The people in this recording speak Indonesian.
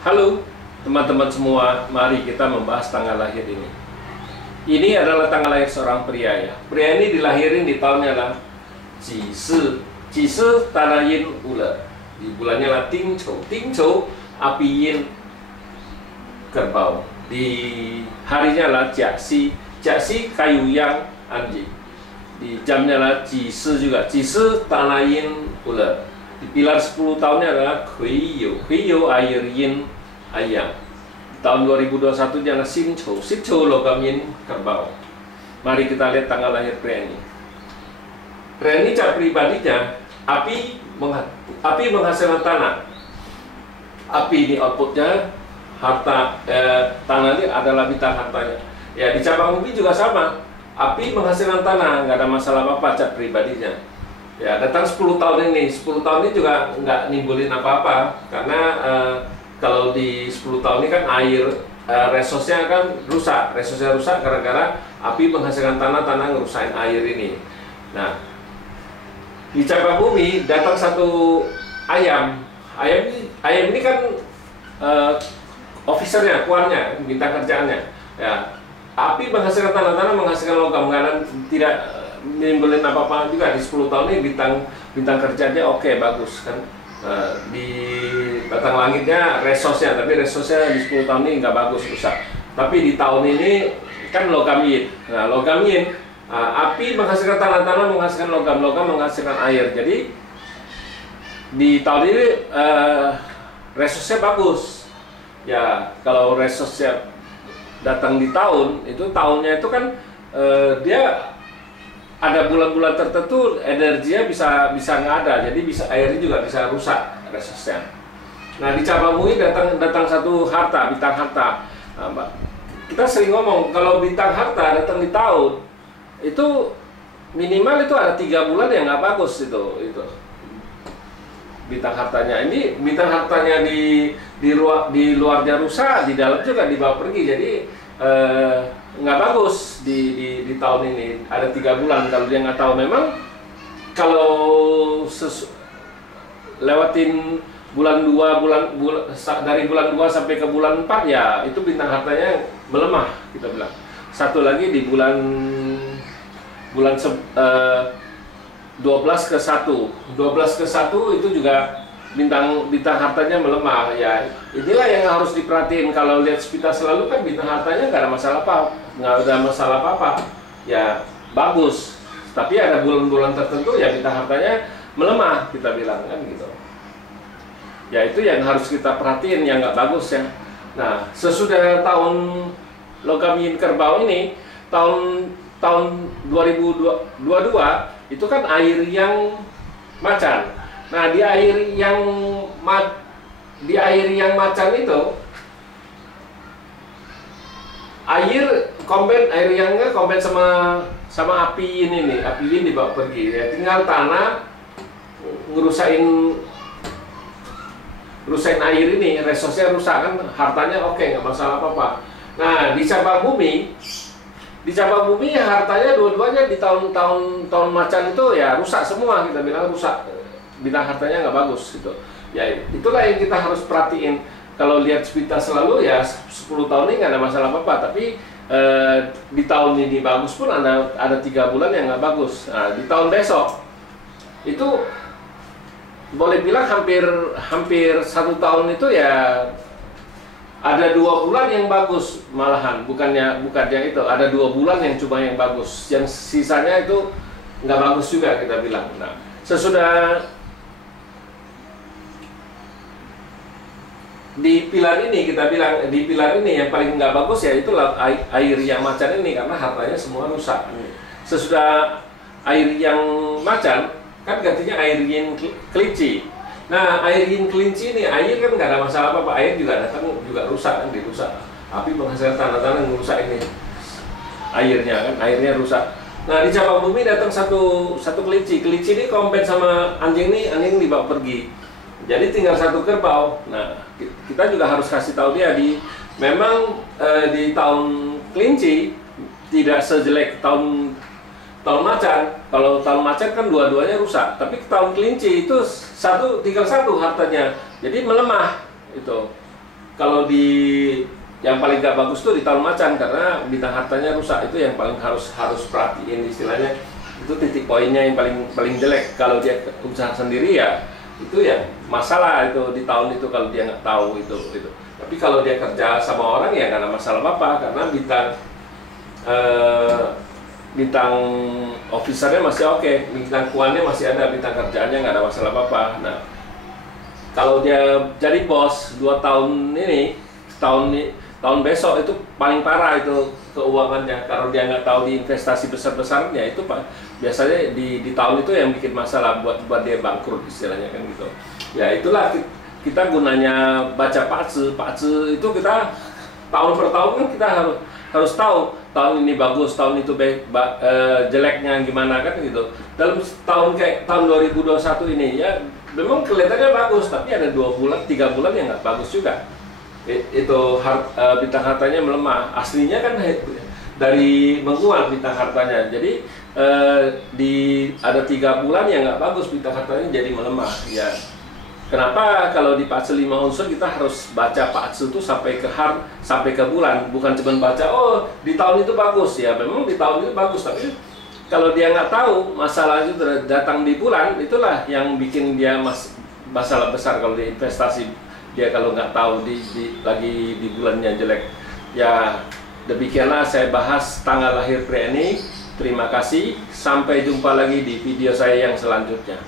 Halo teman-teman semua, mari kita membahas tanggal lahir ini. Ini adalah tanggal lahir seorang pria ya. Pria ini dilahirin di tahunnya lah Jisi. Jisi tanah yin ular. Di bulannya lah Ting Chou. Ting Chou api yin kerbau. Di harinya lah Jiasi. Jiasi kayu yang anjing. Di jamnya lah Jisi juga. Jisi tanah yin ular. Di pilar 10 tahunnya adalah Huiyu. Huiyu air yin ayam. Tahun 2021 dia adalah Xin Chou. Xin Chou logam yin kerbau. Mari kita lihat tanggal lahir pria ini. Pria ini cara pribadinya api menghasilkan tanah. Api ini outputnya, harta tanah ini adalah bintang hartanya. Ya di cabang bumi juga sama. Api menghasilkan tanah, nggak ada masalah apa-apa cara pribadinya. Ya, datang 10 tahun ini. 10 tahun ini juga nggak nimbulin apa-apa. Karena kalau di 10 tahun ini kan air, resource-nya kan rusak. Resource-nya rusak gara-gara api menghasilkan tanah ngerusain air ini. Nah, di cabang bumi datang satu ayam. Ayam ini kan officernya, kuannya, bintang kerjaannya. Ya, api menghasilkan tanah menghasilkan logam. Karena tidak menimbulkan apa-apa juga. Di 10 tahun ini bintang kerjanya oke, bagus kan. Di batang langitnya resource-nya, tapi resource-nya di 10 tahun ini nggak bagus, rusak. Tapi di tahun ini kan logam yin. Nah, logam yin, api menghasilkan tanah menghasilkan logam menghasilkan air. Jadi di tahun ini resource-nya bagus. Ya, kalau resource-nya datang di tahun itu, tahunnya itu kan dia ada bulan-bulan tertentu energinya bisa nggak ada, jadi bisa airnya juga bisa rusak resource-nya. Nah di cabang bumi datang satu harta, bintang harta. Nah, kita sering ngomong kalau bintang harta datang di tahun itu minimal itu ada 3 bulan yang nggak bagus itu bintang hartanya. Ini bintang hartanya di luarnya rusak, di dalam juga dibawa pergi. Jadi nggak bagus di tahun ini, ada 3 bulan. Kalau dia nggak tahu, memang kalau lewatin bulan 2 dari bulan 2 sampai ke bulan 4 ya itu bintang hartanya melemah, kita bilang. Satu lagi di bulan 12 ke 1 itu juga bintang hartanya melemah. Ya inilah yang harus diperhatiin. Kalau lihat sepita selalu kan bintang hartanya nggak ada masalah apa-apa, ya bagus. Tapi ada bulan-bulan tertentu ya bintang hartanya melemah, kita bilang kan gitu. Ya itu yang harus kita perhatiin, yang nggak bagus ya. Nah sesudah tahun logam yin kerbau ini, tahun 2022 itu kan air yang macan. Nah di air yang macan itu air yangnya komben sama api ini nih, api ini dibawa pergi ya. Tinggal tanah ngerusain air ini, resource-nya rusak kan, hartanya oke, nggak masalah apa-apa. Nah di cabang bumi hartanya dua-duanya di tahun macan itu ya rusak semua, kita bilang rusak, bintang hartanya nggak bagus gitu. Ya itulah yang kita harus perhatiin. Kalau lihat sepita selalu ya 10 tahun ini nggak ada masalah apa-apa, tapi di tahun ini bagus pun ada 3 bulan yang nggak bagus. Nah di tahun besok itu boleh bilang hampir 1 tahun itu ya ada 2 bulan yang bagus, malahan bukannya itu, ada 2 bulan yang cuma yang bagus, yang sisanya itu nggak bagus juga, kita bilang. Nah sesudah di pilar ini, kita bilang di pilar ini yang paling nggak bagus ya itulah air yang macan ini, karena hartanya semua rusak. Sesudah air yang macan kan gantinya air yin kelinci. Nah air yin kelinci ini, air kan nggak ada masalah apa-apa, air juga datang juga rusak kan, dirusak. Api menghasilkan tanah ngerusak ini airnya kan, airnya rusak. Nah di cabang bumi datang satu kelinci ini kompen sama anjing dibawa pergi. Jadi tinggal 1 kerbau. Nah kita juga harus kasih tahu dia memang di tahun kelinci tidak sejelek tahun macan. Kalau tahun macan kan dua-duanya rusak, tapi tahun kelinci itu tinggal satu hartanya, jadi melemah itu. kalau di yang paling gak bagus tuh di tahun macan, karena bintang hartanya rusak. Itu yang paling harus perhatiin, istilahnya itu titik poinnya yang paling jelek. Kalau dia usaha sendiri ya itu ya masalah itu di tahun itu kalau dia nggak tahu itu. Tapi kalau dia kerja sama orang ya nggak ada masalah apa, karena bintang officernya masih oke, bintang kuannya masih ada, bintang kerjaannya nggak ada masalah apa. Nah, kalau dia jadi bos 2 tahun ini, tahun besok itu paling parah itu keuangannya. Kalau dia nggak tahu di investasi besar-besarnya itu biasanya di tahun itu yang bikin masalah buat dia bangkrut, istilahnya kan gitu. Ya itulah kita gunanya baca pakce itu, kita tahun per tahun kan kita harus tahu tahun ini bagus, tahun itu jeleknya gimana kan gitu. Dalam tahun kayak tahun 2021 ini ya memang kelihatannya bagus, tapi ada 2 bulan, 3 bulan yang nggak bagus juga. Itu bintang hartanya melemah. Aslinya kan dari menguat bintang hartanya. Jadi ada 3 bulan yang nggak bagus, bintang hartanya jadi melemah. Ya, kenapa kalau di pakce 5 unsur kita harus baca pakce itu sampai ke bulan, bukan cuma baca oh di tahun itu bagus. Ya memang di tahun itu bagus, tapi kalau dia nggak tahu masalah itu datang di bulan, itulah yang bikin dia masalah besar kalau di investasi. Dia kalau nggak tahu lagi di bulannya jelek. Ya demikianlah saya bahas tanggal lahir pria ini. Terima kasih, sampai jumpa lagi di video saya yang selanjutnya.